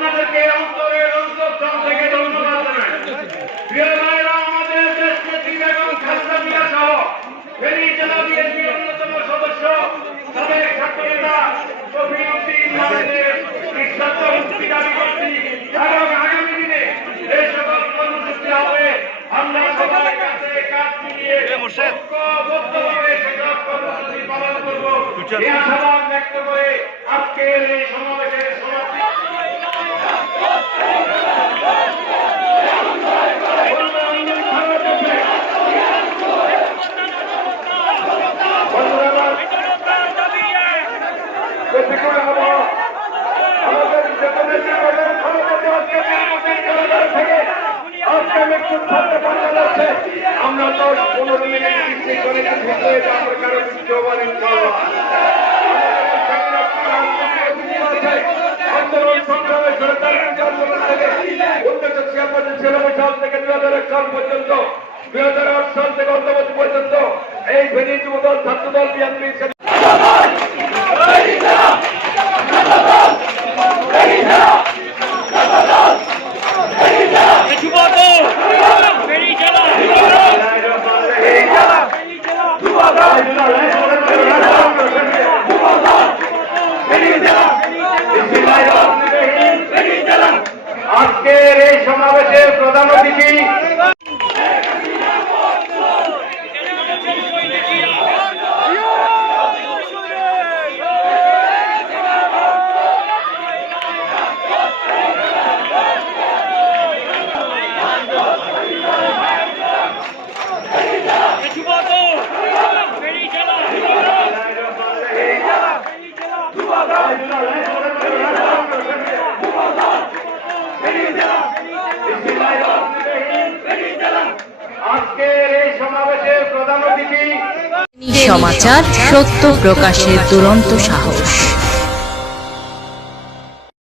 আপনাদেরকে অন্তরের অন্তঃস্থল থেকে ধন্যবাদ জানাই। প্রিয় ভাইরা আমাদের দেশ নেত্রী বেগম খালেদা জিয়া সহ ফেনী জেলা বিএনপির অন্যতম সদস্য সাবেক ছাত্রনেতা শফিউদ্দিন মাহমুদের নিঃশব্দ মুক্তি দাবি করছি। এবং আগামী দিনে এই সকল কর্মসূচি হবে। আমরা সবাই কাছে কাজ মিলিয়ে ঐক্যবদ্ধভাবে সেসব কর্মসূচি পালন করব। এই আশাবাদ ব্যক্ত করে আজকের এই সমাবেশের দুই হাজার আট সাল থেকে অন্তর্বর্তী পর্যন্ত এই ফেনী যুবদল ছাত্রদল বিএনপি আজকের এই সমাবেশের প্রধান অতিথি সমাচার সত্য প্রকাশের দুরন্ত সাহস।